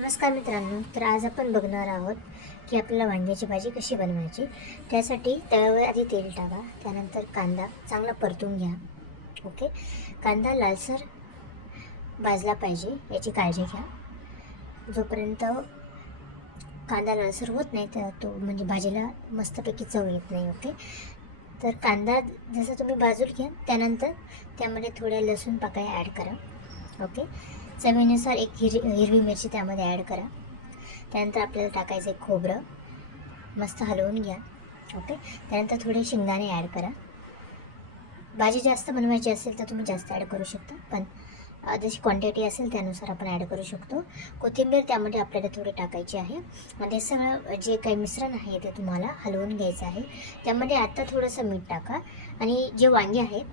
नमस्कार मित्रांनो तर आज आपण बघणार आहोत की आपल्याला वांग्याची भाजी कशी बनवायची. त्यासाठी तव्यावर आधी तेल टाका त्यानंतर कांदा चांगला परतून घ्या. ओके? कांदा लालसर भाजला पाहिजे याची काळजी घ्या. जोपर्यंत कांदा लालसर होत नाही तर तो म्हणजे भाजीला मस्तपैकी चव येत नाही ओके? तर कांदा जसं तुम्ही भाजून घ्या त्यानंतर त्यामध्ये थोड्या लसूण पाकळ्या ॲड करा ओके? चवीनुसार एक हिर हिरवी मिरची त्यामध्ये ॲड करा. त्यानंतर आपल्याला टाकायचं आहे खोबरं. मस्त हलवून घ्या. ओके त्यानंतर थोडे शेंगदाणे ॲड करा. भाजी जास्त बनवायची असेल तर तुम्ही जास्त ॲड करू शकता. पण जशी क्वांटिटी असेल त्यानुसार आपण ॲड करू शकतो. कोथिंबीर त्यामध्ये आपल्याला थोडी टाकायची आहे. मग ते सगळं जे काही मिश्रण आहे ते तुम्हाला हलवून घ्यायचं आहे. त्यामध्ये आत्ता थोडंसं मीठ टाका. आणि जे वांगे आहेत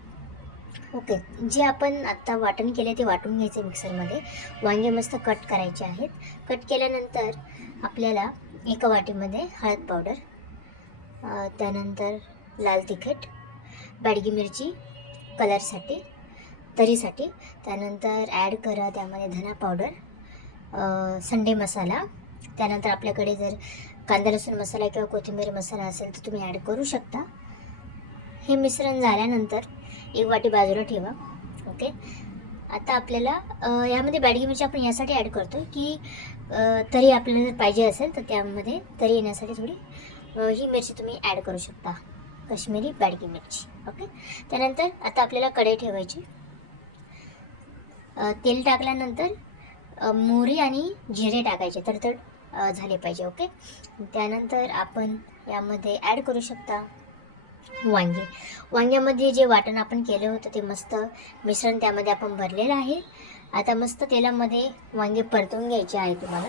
ओके. जे आपण आत्ता वाटण केले ते वाटून घ्यायचे मिक्सरमध्ये. वांगे मस्त कट करायचे आहेत. कट केल्यानंतर आपल्याला एका वाटीमध्ये हळद पावडर त्यानंतर लाल तिखट बॅडगी मिरची कलरसाठी तरीसाठी त्यानंतर ॲड करा त्यामध्ये धना पावडर संडे मसाला त्यानंतर आपल्याकडे जर कांदा लसूण मसाला किंवा कोथिंबीर मसाला असेल तर तुम्ही ॲड करू शकता. हे मिश्रण झाल्यानंतर एक वाटी बाजूला ठेवा ओके आता आपल्याला यामध्ये बॅडगी मिरची आपण यासाठी ॲड करतो की तरी आपल्याला जर पाहिजे असेल तर त्यामध्ये तरी येण्यासाठी थोडी ही मिरची तुम्ही ॲड करू शकता. कश्मीरी बॅडगी मिरची ओके त्यानंतर आता आपल्याला कढई ठेवायची. तेल टाकल्यानंतर मोहरी आणि जिरे टाकायचे तर तर झाले पाहिजे ओके त्यानंतर आपण यामध्ये ॲड करू शकता वांगे. वांग्यामध्ये जे वाटण आपण केलं होतं ते मस्त मिश्रण त्यामध्ये आपण भरलेलं आहे. आता मस्त तेलामध्ये वांगे परतून घ्यायचे आहे तुम्हाला.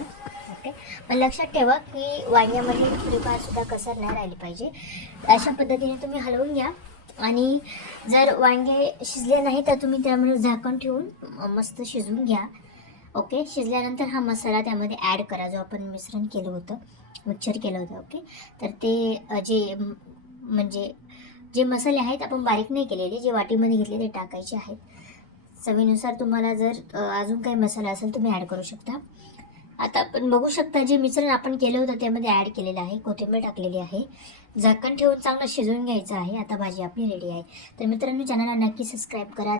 ओके पण लक्षात ठेवा की वांग्यामध्ये थोडीफार सुद्धा कसर नाही राहिली पाहिजे. अशा पद्धतीने तुम्ही हलवून घ्या. आणि जर वांगे शिजले नाही तर तुम्ही त्यामध्ये झाकण ठेवून मस्त शिजवून घ्या. ओके शिजल्यानंतर हा मसाला त्यामध्ये ॲड करा जो आपण मिश्रण केलं होतं मिक्सर केलं होतं. ओके तर ते जे म्हणजे जे मसाले आहेत आपण बारीक नाही केलेले. जे वाटीमध्ये घेतले ते टाकायचे आहेत. चवीनुसार तुम्हाला जर अजून काही मसाला असेल तुम्ही ॲड करू शकता. आता आपण बघू शकता जे मिश्रण आपण केलं होतं त्यामध्ये ॲड केलेलं आहे. कोथिंबीर टाकलेली आहे. झाकण ठेवून चांगलं शिजवून घ्यायचं आहे. आता भाजी आपली रेडी आहे. तर मित्रांनो चॅनलला नक्की सबस्क्राईब करा.